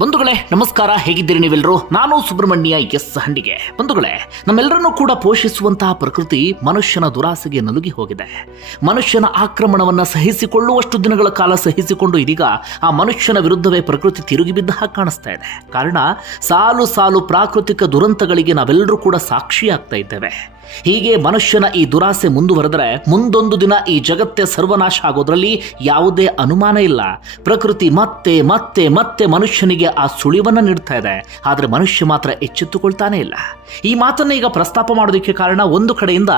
ಬಂಧುಗಳೇ, ನಮಸ್ಕಾರ. ಹೇಗಿದ್ದೀರಿ ನೀವೆಲ್ಲರೂ? ನಾನು ಸುಬ್ರಹ್ಮಣ್ಯ ಎಸ್ ಹಂಡಿಗೆ. ಬಂಧುಗಳೇ, ನಮ್ಮೆಲ್ಲರನ್ನೂ ಕೂಡ ಪೋಷಿಸುವಂತಹ ಪ್ರಕೃತಿ ಮನುಷ್ಯನ ದುರಾಸೆಗೆ ನಲುಗಿ ಹೋಗಿದೆ. ಮನುಷ್ಯನ ಆಕ್ರಮಣವನ್ನು ಸಹಿಸಿಕೊಳ್ಳುವಷ್ಟು ದಿನಗಳ ಕಾಲ ಸಹಿಸಿಕೊಂಡು ಇದೀಗ ಆ ಮನುಷ್ಯನ ವಿರುದ್ಧವೇ ಪ್ರಕೃತಿ ತಿರುಗಿ ಬಿದ್ದ ಹಾಗೆ ಕಾಣಿಸ್ತಾ ಇದೆ. ಕಾರಣ, ಸಾಲು ಸಾಲು ಪ್ರಾಕೃತಿಕ ದುರಂತಗಳಿಗೆ ನಾವೆಲ್ಲರೂ ಕೂಡ ಸಾಕ್ಷಿಯಾಗ್ತಾ ಇದ್ದೇವೆ. ಹೀಗೆ ಮನುಷ್ಯನ ಈ ದುರಾಸೆ ಮುಂದುವರೆದರೆ ಮುಂದೊಂದು ದಿನ ಈ ಜಗತ್ತೇ ಸರ್ವನಾಶ ಆಗೋದ್ರಲ್ಲಿ ಯಾವುದೇ ಅನುಮಾನ ಇಲ್ಲ. ಪ್ರಕೃತಿ ಮತ್ತೆ ಮತ್ತೆ ಮತ್ತೆ ಮನುಷ್ಯನಿಗೆ ಆ ಸುಳಿವನ್ನ ನೀಡ್ತಾ ಇದೆ. ಆದರೆ ಮನುಷ್ಯ ಮಾತ್ರ ಎಚ್ಚೆತ್ತುಕೊಳ್ತಾನೆ ಇಲ್ಲ. ಈ ಮಾತನ್ನ ಈಗ ಪ್ರಸ್ತಾಪ ಮಾಡೋದಕ್ಕೆ ಕಾರಣ ಒಂದು ಕಡೆಯಿಂದ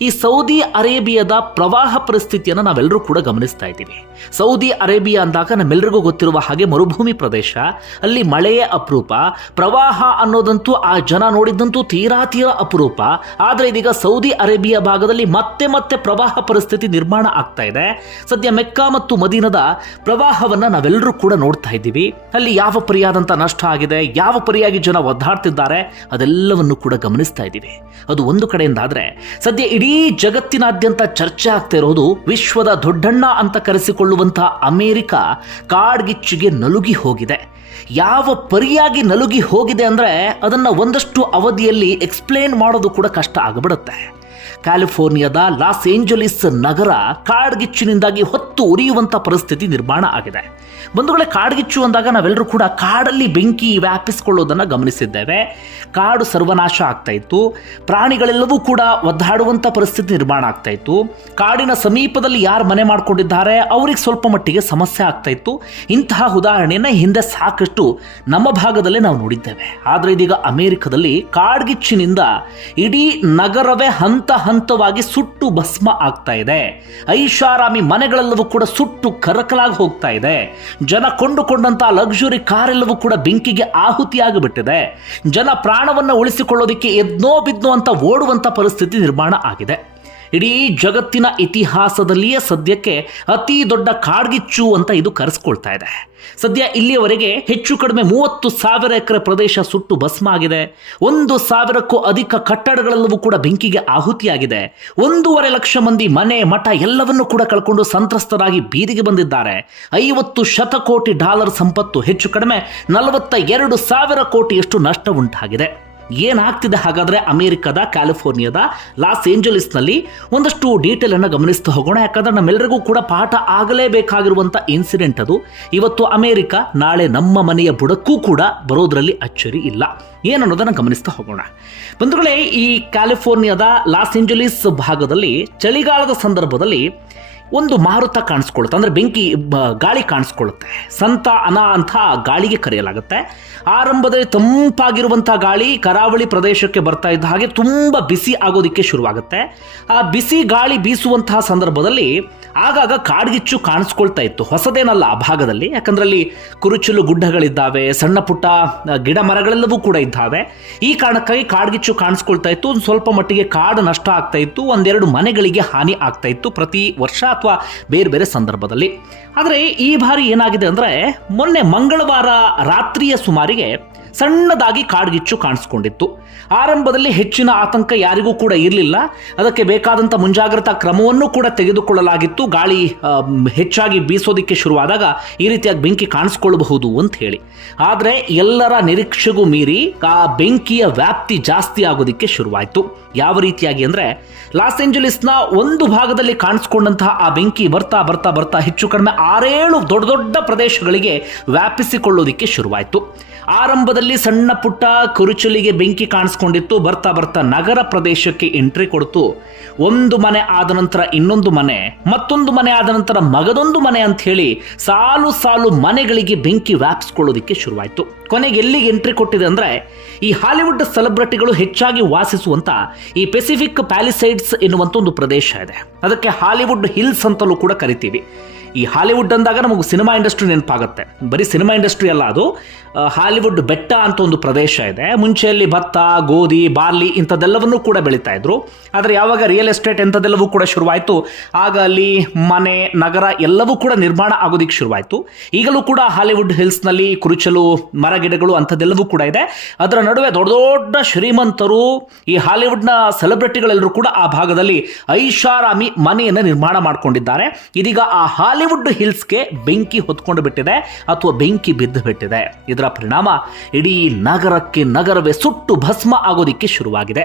ಈ ಸೌದಿ ಅರೇಬಿಯಾದ ಪ್ರವಾಹ ಪರಿಸ್ಥಿತಿಯನ್ನು ನಾವೆಲ್ಲರೂ ಕೂಡ ಗಮನಿಸ್ತಾ ಇದ್ದೀವಿ. ಸೌದಿ ಅರೇಬಿಯಾ ಅಂದಾಗ ನಮ್ಮೆಲ್ಲರಿಗೂ ಗೊತ್ತಿರುವ ಹಾಗೆ ಮರುಭೂಮಿ ಪ್ರದೇಶ, ಅಲ್ಲಿ ಮಳೆಯೇ ಅಪರೂಪ, ಪ್ರವಾಹ ಅನ್ನೋದಂತೂ ಆ ಜನ ನೋಡಿದ್ದಂತೂ ತೀರಾ ತೀರಾ ಅಪರೂಪ. ಆದರೆ ಇದೀಗ ಸೌದಿ ಅರೇಬಿಯಾ ಭಾಗದಲ್ಲಿ ಮತ್ತೆ ಮತ್ತೆ ಪ್ರವಾಹ ಪರಿಸ್ಥಿತಿ ನಿರ್ಮಾಣ ಆಗ್ತಾ ಇದೆ. ಸದ್ಯ ಮೆಕ್ಕಾ ಮತ್ತು ಮದೀನದ ಪ್ರವಾಹವನ್ನ ನಾವೆಲ್ಲರೂ ಕೂಡ ನೋಡ್ತಾ ಇದ್ದೀವಿ. ಅಲ್ಲಿ ಯಾವ ಪರಿಯಾದಂಥ ನಷ್ಟ ಆಗಿದೆ, ಯಾವ ಪರಿಯಾಗಿ ಜನ ಒದ್ದಾಡ್ತಿದ್ದಾರೆ ಅದೆಲ್ಲವನ್ನು ಕೂಡ ಗಮನಿಸ್ತಾ ಇದ್ದೀವಿ. ಅದು ಒಂದು ಕಡೆಯಿಂದ ಆದ್ರೆ ಸದ್ಯ ಇಡೀ ಜಗತ್ತಿನಾದ್ಯಂತ ಚರ್ಚೆ ಆಗ್ತಾ ಇರೋದು ವಿಶ್ವದ ದೊಡ್ಡಣ್ಣ ಅಂತ ಕರೆಸಿಕೊಳ್ಳುವಂತಹ ಅಮೆರಿಕ ಕಾಡ್ಗಿಚ್ಚಿಗೆ ನಲುಗಿ ಹೋಗಿದೆ. ಯಾವ ಪರಿಯಾಗಿ ನಲುಗಿ ಹೋಗಿದೆ ಅಂದರೆ ಅದನ್ನು ಒಂದಷ್ಟು ಅವಧಿಯಲ್ಲಿ ಎಕ್ಸ್ಪ್ಲೇನ್ ಮಾಡೋದು ಕೂಡ ಕಷ್ಟ ಆಗಿಬಿಡುತ್ತೆ. ಕ್ಯಾಲಿಫೋರ್ನಿಯಾದ ಲಾಸ್ ಏಂಜಲೀಸ್ ನಗರ ಕಾಡ್ಗಿಚ್ಚಿನಿಂದಾಗಿ ಹೊತ್ತು ಉರಿಯುವಂಥ ಪರಿಸ್ಥಿತಿ ನಿರ್ಮಾಣ ಆಗಿದೆ. ಬಂಧುಗಳೇ ಕಾಡ್ಗಿಚ್ಚು ಅಂದಾಗ ನಾವೆಲ್ಲರೂ ಕೂಡ ಕಾಡಲ್ಲಿ ಬೆಂಕಿ ವ್ಯಾಪಿಸಿಕೊಳ್ಳೋದನ್ನು ಗಮನಿಸಿದ್ದೇವೆ. ಕಾಡು ಸರ್ವನಾಶ ಆಗ್ತಾ ಇತ್ತು. ಪ್ರಾಣಿಗಳೆಲ್ಲವೂ ಕೂಡ ಒದ್ದಾಡುವಂಥ ಪರಿಸ್ಥಿತಿ ನಿರ್ಮಾಣ ಆಗ್ತಾ ಇತ್ತು. ಕಾಡಿನ ಸಮೀಪದಲ್ಲಿ ಯಾರು ಮನೆ ಮಾಡಿಕೊಂಡಿದ್ದಾರೆ, ಅವ್ರಿಗೆ ಸ್ವಲ್ಪ ಮಟ್ಟಿಗೆ ಸಮಸ್ಯೆ ಆಗ್ತಾ ಇತ್ತು. ಇಂತಹ ಉದಾಹರಣೆಯನ್ನು ಹಿಂದೆ ಸಾಕಷ್ಟು ನಮ್ಮ ಭಾಗದಲ್ಲೇ ನಾವು ನೋಡಿದ್ದೇವೆ. ಆದರೆ ಇದೀಗ ಅಮೆರಿಕದಲ್ಲಿ ಕಾಡ್ಗಿಚ್ಚಿನಿಂದ ಇಡೀ ನಗರವೇ ಹಂತ ಹಂತವಾಗಿ ಸುಟ್ಟು ಭಸ್ಮ ಆಗ್ತಾ ಇದೆ. ಐಷಾರಾಮಿ ಮನೆಗಳೆಲ್ಲವೂ ಕೂಡ ಸುಟ್ಟು ಕರಕಲಾಗಿ ಹೋಗ್ತಾ ಇದೆ. ಜನ ಕೊಂಡುಕೊಂಡಂತಹ ಲಕ್ಸುರಿ ಕಾರೆಲ್ಲವೂ ಕೂಡ ಬೆಂಕಿಗೆ ಆಹುತಿಯಾಗಿಬಿಟ್ಟಿದೆ ಜನ ಪ್ರಾಣವನ್ನು ಉಳಿಸಿಕೊಳ್ಳೋದಕ್ಕೆ ಎದ್ನೋ ಬಿದ್ನೋ ಅಂತ ಓಡುವಂತ ಪರಿಸ್ಥಿತಿ ನಿರ್ಮಾಣ ಆಗಿದೆ. ಇಡೀ ಜಗತ್ತಿನ ಇತಿಹಾಸದಲ್ಲಿಯೇ ಸದ್ಯಕ್ಕೆ ಅತಿ ದೊಡ್ಡ ಕಾಡ್ಗಿಚ್ಚು ಅಂತ ಇದು ಕರೆಸ್ಕೊಳ್ತಾ ಇದೆ. ಸದ್ಯ ಇಲ್ಲಿಯವರೆಗೆ ಹೆಚ್ಚು ಕಡಿಮೆ ಮೂವತ್ತು ಸಾವಿರ ಎಕರೆ ಪ್ರದೇಶ ಸುಟ್ಟು ಭಸ್ಮ ಆಗಿದೆ ಒಂದು ಸಾವಿರಕ್ಕೂ ಅಧಿಕ ಕಟ್ಟಡಗಳೆಲ್ಲವೂ ಕೂಡ ಬೆಂಕಿಗೆ ಆಹುತಿಯಾಗಿದೆ. ಒಂದೂವರೆ ಲಕ್ಷ ಮಂದಿ ಮನೆ, ಮಠ ಎಲ್ಲವನ್ನೂ ಕೂಡ ಕಳ್ಕೊಂಡು ಸಂತ್ರಸ್ತರಾಗಿ ಬೀದಿಗೆ ಬಂದಿದ್ದಾರೆ. ಐವತ್ತು ಶತಕೋಟಿ ಡಾಲರ್ ಸಂಪತ್ತು, ಹೆಚ್ಚು ಕಡಿಮೆ ನಲವತ್ತ ಎರಡು ಸಾವಿರ ಕೋಟಿಯಷ್ಟು ನಷ್ಟ ಉಂಟಾಗಿದೆ. ಏನಾಗ್ತಿದೆ ಹಾಗಾದರೆ ಅಮೆರಿಕದ, ಕ್ಯಾಲಿಫೋರ್ನಿಯಾದ, ಲಾಸ್ ಏಂಜಲೀಸ್ನಲ್ಲಿ ಒಂದಷ್ಟು ಡೀಟೇಲ್ ಅನ್ನು ಗಮನಿಸ್ತಾ ಹೋಗೋಣ. ಯಾಕಂದ್ರೆ ನಮ್ಮೆಲ್ಲರಿಗೂ ಕೂಡ ಪಾಠ ಆಗಲೇಬೇಕಾಗಿರುವಂಥ ಇನ್ಸಿಡೆಂಟ್ ಅದು. ಇವತ್ತು ಅಮೆರಿಕ, ನಾಳೆ ನಮ್ಮ ಮನೆಯ ಬುಡಕ್ಕೂ ಕೂಡ ಬರೋದ್ರಲ್ಲಿ ಅಚ್ಚರಿ ಇಲ್ಲ. ಏನನ್ನೋದನ್ನು ಗಮನಿಸ್ತಾ ಹೋಗೋಣ. ಬಂಧುಗಳೇ, ಈ ಕ್ಯಾಲಿಫೋರ್ನಿಯಾದ, ಲಾಸ್ ಏಂಜಲೀಸ್ ಭಾಗದಲ್ಲಿ ಚಳಿಗಾಲದ ಸಂದರ್ಭದಲ್ಲಿ ಒಂದು ಮಾರುತ ಕಾಣಿಸ್ಕೊಳ್ಳುತ್ತೆ. ಅಂದರೆ ಬೆಂಕಿ ಗಾಳಿ ಕಾಣಿಸ್ಕೊಳ್ಳುತ್ತೆ. ಸಂತ, ಅನ ಅಂತ ಗಾಳಿಗೆ ಕರೆಯಲಾಗುತ್ತೆ. ಆರಂಭದಲ್ಲಿ ತಂಪಾಗಿರುವಂಥ ಗಾಳಿ ಕರಾವಳಿ ಪ್ರದೇಶಕ್ಕೆ ಬರ್ತಾ ಇದ್ದ ಹಾಗೆ ತುಂಬ ಬಿಸಿ ಆಗೋದಕ್ಕೆ ಶುರುವಾಗುತ್ತೆ. ಆ ಬಿಸಿ ಗಾಳಿ ಬೀಸುವಂತಹ ಸಂದರ್ಭದಲ್ಲಿ ಆಗಾಗ ಕಾಡ್ಗಿಚ್ಚು ಕಾಣಿಸ್ಕೊಳ್ತಾ ಇತ್ತು. ಹೊಸದೇನಲ್ಲ ಆ ಭಾಗದಲ್ಲಿ? ಯಾಕಂದ್ರೆ ಅಲ್ಲಿ ಕುರುಚಲು ಗುಡ್ಡಗಳಿದ್ದಾವೆ, ಸಣ್ಣ ಪುಟ್ಟ ಗಿಡ ಮರಗಳೆಲ್ಲವೂ ಕೂಡ ಇದ್ದಾವೆ. ಈ ಕಾರಣಕ್ಕಾಗಿ ಕಾಡ್ಗಿಚ್ಚು ಕಾಣಿಸ್ಕೊಳ್ತಾ ಇತ್ತು. ಒಂದು ಸ್ವಲ್ಪ ಮಟ್ಟಿಗೆ ಕಾಡು ನಷ್ಟ ಆಗ್ತಾ ಇತ್ತು. ಒಂದೆರಡು ಮನೆಗಳಿಗೆ ಹಾನಿ ಆಗ್ತಾ ಇತ್ತು ಪ್ರತಿ ವರ್ಷ ಅಥವಾ ಬೇರೆ ಬೇರೆ ಸಂದರ್ಭದಲ್ಲಿ. ಆದರೆ ಈ ಬಾರಿ ಏನಾಗಿದೆ ಅಂದರೆ, ಮೊನ್ನೆ ಮಂಗಳವಾರ ರಾತ್ರಿಯ ಸುಮಾರಿಗೆ ಸಣ್ಣದಾಗಿ ಕಾಡ್ಗಿಚ್ಚು ಕಾಣಿಸ್ಕೊಂಡಿತ್ತು. ಆರಂಭದಲ್ಲಿ ಹೆಚ್ಚಿನ ಆತಂಕ ಯಾರಿಗೂ ಕೂಡ ಇರಲಿಲ್ಲ. ಅದಕ್ಕೆ ಬೇಕಾದಂಥ ಮುಂಜಾಗ್ರತಾ ಕ್ರಮವನ್ನು ಕೂಡ ತೆಗೆದುಕೊಳ್ಳಲಾಗಿತ್ತು. ಗಾಳಿ ಹೆಚ್ಚಾಗಿ ಬೀಸೋದಕ್ಕೆ ಶುರುವಾದಾಗ ಈ ರೀತಿಯಾಗಿ ಬೆಂಕಿ ಕಾಣಿಸ್ಕೊಳ್ಳಬಹುದು ಅಂತ ಹೇಳಿ. ಆದರೆ ಎಲ್ಲರ ನಿರೀಕ್ಷೆಗೂ ಮೀರಿ ಆ ಬೆಂಕಿಯ ವ್ಯಾಪ್ತಿ ಜಾಸ್ತಿ ಆಗೋದಕ್ಕೆ ಶುರುವಾಯಿತು. ಯಾವ ರೀತಿಯಾಗಿ ಅಂದರೆ ಲಾಸ್ ಏಂಜಲೀಸ್ನ ಒಂದು ಭಾಗದಲ್ಲಿ ಕಾಣಿಸ್ಕೊಂಡಂತಹ ಆ ಬೆಂಕಿ ಬರ್ತಾ ಬರ್ತಾ ಬರ್ತಾ ಹೆಚ್ಚು ಕಡಿಮೆ ಆರೇಳು ದೊಡ್ಡ ದೊಡ್ಡ ಪ್ರದೇಶಗಳಿಗೆ ವ್ಯಾಪಿಸಿಕೊಳ್ಳೋದಕ್ಕೆ ಶುರುವಾಯಿತು. ಆರಂಭದಲ್ಲಿ ಸಣ್ಣ ಪುಟ್ಟ ಕುರುಚುಲಿಗೆ ಬೆಂಕಿ ಕಾಣಿಸ್ಕೊಂಡಿತ್ತು. ಬರ್ತಾ ಬರ್ತಾ ನಗರ ಪ್ರದೇಶಕ್ಕೆ ಎಂಟ್ರಿ ಕೊಡ್ತು. ಒಂದು ಮನೆ ಆದ ನಂತರ ಇನ್ನೊಂದು ಮನೆ, ಮತ್ತೊಂದು ಮನೆ ಆದ ನಂತರ ಮಗದೊಂದು ಮನೆ ಅಂತ ಹೇಳಿ ಸಾಲು ಸಾಲು ಮನೆಗಳಿಗೆ ಬೆಂಕಿ ವ್ಯಾಪಿಸ್ಕೊಳ್ಳೋದಕ್ಕೆ ಶುರುವಾಯಿತು. ಕೊನೆಗೆ ಎಲ್ಲಿಗೆ ಎಂಟ್ರಿ ಕೊಟ್ಟಿದೆ ಅಂದ್ರೆ ಈ ಹಾಲಿವುಡ್ ಸೆಲೆಬ್ರಿಟಿಗಳು ಹೆಚ್ಚಾಗಿ ವಾಸಿಸುವಂತ ಈ ಪೆಸಿಫಿಕ್ ಪ್ಯಾಲಿಸೈಡ್ಸ್ ಎನ್ನುವಂತ ಒಂದು ಪ್ರದೇಶ ಇದೆ. ಅದಕ್ಕೆ ಹಾಲಿವುಡ್ ಹಿಲ್ಸ್ ಅಂತಲೂ ಕೂಡ ಕರಿತೀವಿ. ಈ ಹಾಲಿವುಡ್ ಅಂದಾಗ ನಮಗೆ ಸಿನಿಮಾ ಇಂಡಸ್ಟ್ರಿ ನೆನಪಾಗುತ್ತೆ. ಬರೀ ಸಿನಿಮಾ ಇಂಡಸ್ಟ್ರಿ ಅಲ್ಲ ಅದು ಹಾಲಿವುಡ್ ಬೆಟ್ಟ ಅಂತ ಒಂದು ಪ್ರದೇಶ ಇದೆ. ಮುಂಚೆಯಲ್ಲಿ ಭತ್ತ, ಗೋಧಿ, ಬಾರ್ಲಿ ಇಂಥದ್ದೆಲ್ಲವನ್ನೂ ಕೂಡ ಬೆಳೀತಾ ಇದ್ರು. ಆದರೆ ಯಾವಾಗ ರಿಯಲ್ ಎಸ್ಟೇಟ್ ಎಂಥದ್ದೆಲ್ಲವೂ ಕೂಡ ಶುರುವಾಯಿತು, ಆಗ ಅಲ್ಲಿ ಮನೆ, ನಗರ ಎಲ್ಲವೂ ಕೂಡ ನಿರ್ಮಾಣ ಆಗೋದಿಕ್ಕೆ ಶುರುವಾಯಿತು. ಈಗಲೂ ಕೂಡ ಹಾಲಿವುಡ್ ಹಿಲ್ಸ್ನಲ್ಲಿ ಕುರುಚಲು, ಮರಗಿಡಗಳು ಅಂಥದ್ದೆಲ್ಲವೂ ಕೂಡ ಇದೆ. ಅದರ ನಡುವೆ ದೊಡ್ಡ ದೊಡ್ಡ ಶ್ರೀಮಂತರು, ಈ ಹಾಲಿವುಡ್ನ ಸೆಲೆಬ್ರಿಟಿಗಳೆಲ್ಲರೂ ಕೂಡ ಆ ಭಾಗದಲ್ಲಿ ಐಷಾರಾಮಿ ಮನೆಯನ್ನು ನಿರ್ಮಾಣ ಮಾಡಿಕೊಂಡಿದ್ದಾರೆ. ಇದೀಗ ಆ ಹಾಲಿ ಹಾಲಿವುಡ್ ಹಿಲ್ಸ್ಗೆ ಬೆಂಕಿ ಹೊತ್ಕೊಂಡು ಬಿಟ್ಟಿದೆ ಅಥವಾ ಬೆಂಕಿ ಬಿದ್ದು ಬಿಟ್ಟಿದೆ. ಇದರ ಪರಿಣಾಮ ಇಡೀ ನಗರಕ್ಕೆ ನಗರವೇ ಸುಟ್ಟು ಭಸ್ಮ ಆಗೋದಿಕ್ಕೆ ಶುರುವಾಗಿದೆ.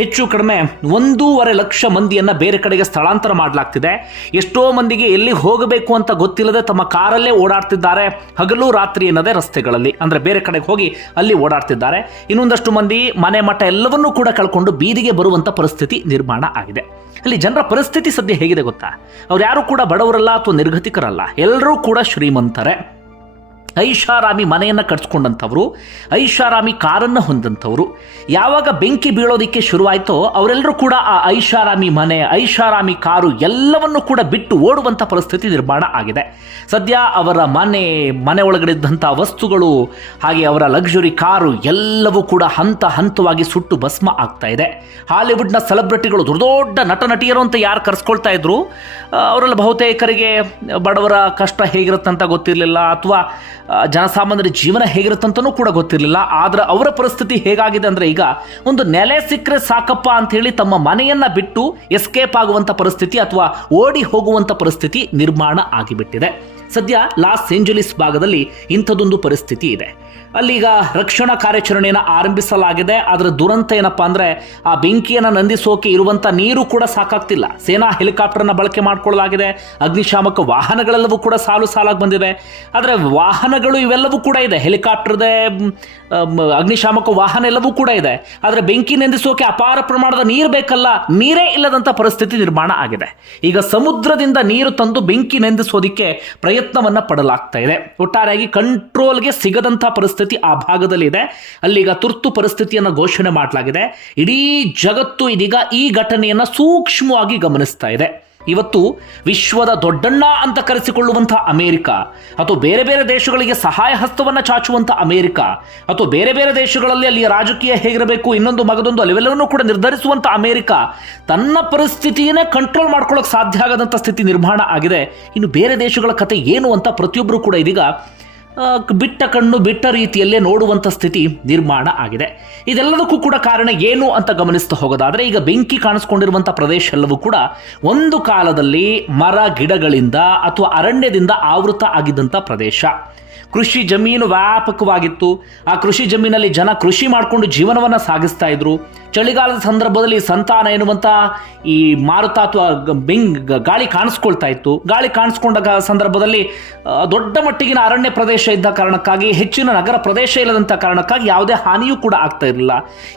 ಹೆಚ್ಚು ಕಡಿಮೆ ಒಂದೂವರೆ ಲಕ್ಷ ಮಂದಿಯನ್ನು ಬೇರೆ ಕಡೆಗೆ ಸ್ಥಳಾಂತರ ಮಾಡಲಾಗ್ತಿದೆ. ಎಷ್ಟೋ ಮಂದಿಗೆ ಎಲ್ಲಿ ಹೋಗಬೇಕು ಅಂತ ಗೊತ್ತಿಲ್ಲದೆ ತಮ್ಮ ಕಾರಲ್ಲೇ ಓಡಾಡ್ತಿದ್ದಾರೆ. ಹಗಲು ರಾತ್ರಿ ಎನ್ನದೇ ರಸ್ತೆಗಳಲ್ಲಿ, ಅಂದರೆ ಬೇರೆ ಕಡೆಗೆ ಹೋಗಿ ಅಲ್ಲಿ ಓಡಾಡ್ತಿದ್ದಾರೆ. ಇನ್ನೊಂದಷ್ಟು ಮಂದಿ ಮನೆ ಮಠ ಎಲ್ಲವನ್ನೂ ಕೂಡ ಕಳ್ಕೊಂಡು ಬೀದಿಗೆ ಬರುವಂಥ ಪರಿಸ್ಥಿತಿ ನಿರ್ಮಾಣ ಆಗಿದೆ. ಅಲ್ಲಿ ಜನರ ಪರಿಸ್ಥಿತಿ ಸದ್ಯ ಹೇಗಿದೆ ಗೊತ್ತಾ? ಅವ್ರು ಯಾರು ಕೂಡ ಬಡವರಲ್ಲ ಅಥವಾ ನಿರ್ಗತಿಕರಲ್ಲ, ಎಲ್ಲರೂ ಕೂಡ ಶ್ರೀಮಂತರೇ. ಐಷಾರಾಮಿ ಮನೆಯನ್ನು ಕಟ್ಸ್ಕೊಂಡಂಥವ್ರು, ಐಷಾರಾಮಿ ಕಾರನ್ನು ಹೊಂದಂಥವ್ರು. ಯಾವಾಗ ಬೆಂಕಿ ಬೀಳೋದಕ್ಕೆ ಶುರುವಾಯಿತೋ ಅವರೆಲ್ಲರೂ ಕೂಡ ಆ ಐಷಾರಾಮಿ ಮನೆ, ಐಷಾರಾಮಿ ಕಾರು ಎಲ್ಲವನ್ನು ಕೂಡ ಬಿಟ್ಟು ಓಡುವಂಥ ಪರಿಸ್ಥಿತಿ ನಿರ್ಮಾಣ ಆಗಿದೆ. ಸದ್ಯ ಅವರ ಮನೆ ಮನೆ ಒಳಗಡೆ ಇದ್ದಂಥ ವಸ್ತುಗಳು, ಹಾಗೆ ಅವರ ಲಕ್ಸುರಿ ಕಾರು ಎಲ್ಲವೂ ಕೂಡ ಹಂತ ಹಂತವಾಗಿ ಸುಟ್ಟು ಭಸ್ಮ ಆಗ್ತಾ ಇದೆ. ಹಾಲಿವುಡ್ನ ಸೆಲೆಬ್ರಿಟಿಗಳು ದೊಡ್ಡ ದೊಡ್ಡ ನಟ ನಟಿಯರು ಅಂತ ಯಾರು ಕರೆಸ್ಕೊಳ್ತಾ ಇದ್ರು? ಅವರಲ್ಲಿ ಬಹುತೇಕರಿಗೆ ಬಡವರ ಕಷ್ಟ ಹೇಗಿರುತ್ತಂತ ಗೊತ್ತಿರಲಿಲ್ಲ. ಅಥವಾ ಜನಸಾಮಾನ್ಯರ ಜೀವನ ಹೇಗಿರುತ್ತಂತನೂ ಕೂಡ ಗೊತ್ತಿರಲಿಲ್ಲ. ಆದರೆ ಅವರ ಪರಿಸ್ಥಿತಿ ಹೇಗಾಗಿದೆ ಅಂದರೆ ಈಗ ಒಂದು ನೆಲೆ ಸಿಕ್ಕರೆ ಸಾಕಪ್ಪ ಅಂತ ಹೇಳಿ ತಮ್ಮ ಮನೆಯನ್ನು ಬಿಟ್ಟು ಎಸ್ಕೇಪ್ ಆಗುವಂಥ ಪರಿಸ್ಥಿತಿ ಅಥವಾ ಓಡಿ ಹೋಗುವಂಥ ಪರಿಸ್ಥಿತಿ ನಿರ್ಮಾಣ ಆಗಿಬಿಟ್ಟಿದೆ. ಸದ್ಯ ಲಾಸ್ ಏಂಜಲೀಸ್ ಭಾಗದಲ್ಲಿ ಇಂಥದ್ದೊಂದು ಪರಿಸ್ಥಿತಿ ಇದೆ. ಅಲ್ಲೀಗ ರಕ್ಷಣಾ ಕಾರ್ಯಾಚರಣೆಯನ್ನು ಆರಂಭಿಸಲಾಗಿದೆ. ಅದರ ದುರಂತ ಏನಪ್ಪಾ ಅಂದರೆ ಆ ಬೆಂಕಿಯನ್ನು ನಂದಿಸೋಕೆ ಇರುವಂಥ ನೀರು ಕೂಡ ಸಾಕಾಗ್ತಿಲ್ಲ. ಸೇನಾ ಹೆಲಿಕಾಪ್ಟರ್ನ ಬಳಕೆ ಮಾಡಿಕೊಳ್ಳಲಾಗಿದೆ. ಅಗ್ನಿಶಾಮಕ ವಾಹನಗಳೆಲ್ಲವೂ ಕೂಡ ಸಾಲು ಸಾಲಾಗಿ ಬಂದಿವೆ ಆದರೆ ವಾಹನಗಳು ಇವೆಲ್ಲವೂ ಕೂಡ ಇದೆ. ಹೆಲಿಕಾಪ್ಟರ್ದೆ ಅಗ್ನಿಶಾಮಕ ವಾಹನ ಎಲ್ಲವೂ ಕೂಡ ಇದೆ. ಆದರೆ ಬೆಂಕಿ ನಂದಿಸೋಕೆ ಅಪಾರ ಪ್ರಮಾಣದ ನೀರು ಬೇಕಲ್ಲ, ನೀರೇ ಇಲ್ಲದಂಥ ಪರಿಸ್ಥಿತಿ ನಿರ್ಮಾಣ ಆಗಿದೆ. ಈಗ ಸಮುದ್ರದಿಂದ ನೀರು ತಂದು ಬೆಂಕಿ ನಂದಿಸೋದಿಕ್ಕೆ ಪ್ರಯತ್ನವನ್ನು ಪಡಲಾಗ್ತಾ ಇದೆ. ಒಟ್ಟಾರೆಯಾಗಿ ಕಂಟ್ರೋಲ್ಗೆ ಸಿಗದಂಥ ಪರಿಸ್ಥಿತಿ ಆ ಭಾಗದಲ್ಲಿ ಇದೆ. ಅಲ್ಲಿಗ ತುರ್ತು ಪರಿಸ್ಥಿತಿಯನ್ನು ಘೋಷಣೆ ಮಾಡಲಾಗಿದೆ. ಇಡೀ ಜಗತ್ತು ಇದೀಗ ಈ ಘಟನೆಯನ್ನು ಸೂಕ್ಷ್ಮವಾಗಿ ಗಮನಿಸ್ತಾ ಇದೆ. ಇವತ್ತು ವಿಶ್ವದ ದೊಡ್ಡಣ್ಣ ಅಂತ ಕರೆಸಿಕೊಳ್ಳುವಂಥ ಅಮೇರಿಕ, ಅಥವಾ ಬೇರೆ ಬೇರೆ ದೇಶಗಳಿಗೆ ಸಹಾಯ ಹಸ್ತವನ್ನು ಚಾಚುವಂಥ ಅಮೇರಿಕ, ಅಥವಾ ಬೇರೆ ಬೇರೆ ದೇಶಗಳಲ್ಲಿ ಅಲ್ಲಿಯ ರಾಜಕೀಯ ಹೇಗಿರಬೇಕು, ಇನ್ನೊಂದು ಮಗದೊಂದು ಅಲ್ಲಿವೆಲ್ಲವನ್ನೂ ಕೂಡ ನಿರ್ಧರಿಸುವಂಥ ಅಮೇರಿಕ ತನ್ನ ಪರಿಸ್ಥಿತಿಯನ್ನೇ ಕಂಟ್ರೋಲ್ ಮಾಡ್ಕೊಳ್ಳೋಕೆ ಸಾಧ್ಯ ಆಗದಂಥ ಸ್ಥಿತಿ ನಿರ್ಮಾಣ ಆಗಿದೆ. ಇನ್ನು ಬೇರೆ ದೇಶಗಳ ಕತೆ ಏನು ಅಂತ ಪ್ರತಿಯೊಬ್ಬರು ಕೂಡ ಇದೀಗ ಬಿಟ್ಟ ಕಣ್ಣು, ಬಿಟ್ಟ ರೀತಿಯಲ್ಲೇ ನೋಡುವಂಥ ಸ್ಥಿತಿ ನಿರ್ಮಾಣ ಆಗಿದೆ. ಇದೆಲ್ಲದಕ್ಕೂ ಕೂಡ ಕಾರಣ ಏನು ಅಂತ ಗಮನಿಸ್ತಾ ಹೋಗೋದಾದರೆ, ಈಗ ಬೆಂಕಿ ಕಾಣಿಸ್ಕೊಂಡಿರುವಂಥ ಪ್ರದೇಶ ಎಲ್ಲವೂ ಕೂಡ ಒಂದು ಕಾಲದಲ್ಲಿ ಮರ, ಗಿಡಗಳಿಂದ ಅಥವಾ ಅರಣ್ಯದಿಂದ ಆವೃತ ಆಗಿದ್ದಂಥ ಪ್ರದೇಶ. ಕೃಷಿ ಜಮೀನು ವ್ಯಾಪಕವಾಗಿತ್ತು. ಆ ಕೃಷಿ ಜಮೀನಲ್ಲಿ ಜನ ಕೃಷಿ ಮಾಡಿಕೊಂಡು ಜೀವನವನ್ನು ಸಾಗಿಸ್ತಾ ಇದ್ರು. ಚಳಿಗಾಲದ ಸಂದರ್ಭದಲ್ಲಿ ಸಂತಾನ ಎನ್ನುವಂಥ ಈ ಮಾರುತ ಅಥವಾ ಬೆಂಗ್ ಗಾಳಿ ಕಾಣಿಸ್ಕೊಳ್ತಾ ಇತ್ತು. ಗಾಳಿ ಕಾಣಿಸ್ಕೊಂಡ ಸಂದರ್ಭದಲ್ಲಿ ದೊಡ್ಡ ಮಟ್ಟಿಗಿನ ಅರಣ್ಯ ಪ್ರದೇಶ ಇದ್ದ ಕಾರಣಕ್ಕಾಗಿ, ಹೆಚ್ಚಿನ ನಗರ ಪ್ರದೇಶ ಇಲ್ಲದಂಥ ಕಾರಣಕ್ಕಾಗಿ ಯಾವುದೇ ಹಾನಿಯೂ ಕೂಡ ಆಗ್ತಾ ಇರಲಿಲ್ಲ.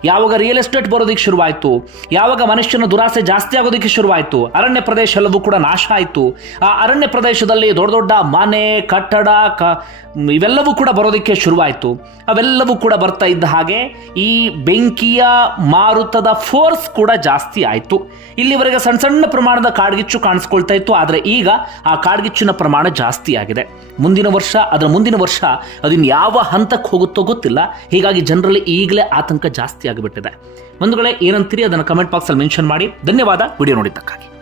ಯಾವಾಗ ರಿಯಲ್ ಎಸ್ಟೇಟ್ ಬರೋದಕ್ಕೆ ಶುರುವಾಯಿತು. ಯಾವಾಗ ಮನುಷ್ಯನ ದುರಾಸೆ ಜಾಸ್ತಿ ಆಗೋದಕ್ಕೆ ಶುರುವಾಯಿತು. ಅರಣ್ಯ ಪ್ರದೇಶ ಎಲ್ಲವೂ ಕೂಡ ನಾಶ ಆಯಿತು. ಆ ಅರಣ್ಯ ಪ್ರದೇಶದಲ್ಲಿ ದೊಡ್ಡ ದೊಡ್ಡ ಮನೆ, ಕಟ್ಟಡ, ಕ ಇವೆಲ್ಲವೂ ಕೂಡ ಬರೋದಕ್ಕೆ ಶುರುವಾಯಿತು. ಅವೆಲ್ಲವೂ ಕೂಡ ಬರ್ತಾ ಇದ್ದ ಹಾಗೆ ಈ ಬೆಂಕಿಯ ಮಾರುತದ ಫೋರ್ಸ್ ಕೂಡ ಜಾಸ್ತಿ ಆಯಿತು. ಇಲ್ಲಿವರೆಗೆ ಸಣ್ಣ ಸಣ್ಣ ಪ್ರಮಾಣದ ಕಾಡ್ಗಿಚ್ಚು ಕಾಣಿಸ್ಕೊಳ್ತಾ ಇತ್ತು, ಆದರೆ ಈಗ ಆ ಕಾಡ್ಗಿಚ್ಚಿನ ಪ್ರಮಾಣ ಜಾಸ್ತಿ ಆಗಿದೆ. ಮುಂದಿನ ವರ್ಷ, ಅದರ ಮುಂದಿನ ವರ್ಷ ಅದನ್ನು ಯಾವ ಹಂತಕ್ಕೆ ಹೋಗುತ್ತೋ ಗೊತ್ತಿಲ್ಲ. ಹೀಗಾಗಿ ಜನರಲ್ಲಿ ಈಗಲೇ ಆತಂಕ ಜಾಸ್ತಿ ಆಗಿಬಿಟ್ಟಿದೆ. ಒಂದು ಏನಂತೀರಿ? ಅದನ್ನು ಕಮೆಂಟ್ ಬಾಕ್ಸಲ್ಲಿ ಮೆನ್ಷನ್ ಮಾಡಿ. ಧನ್ಯವಾದ. ವಿಡಿಯೋ ನೋಡಿದ್ದಕ್ಕಾಗಿ.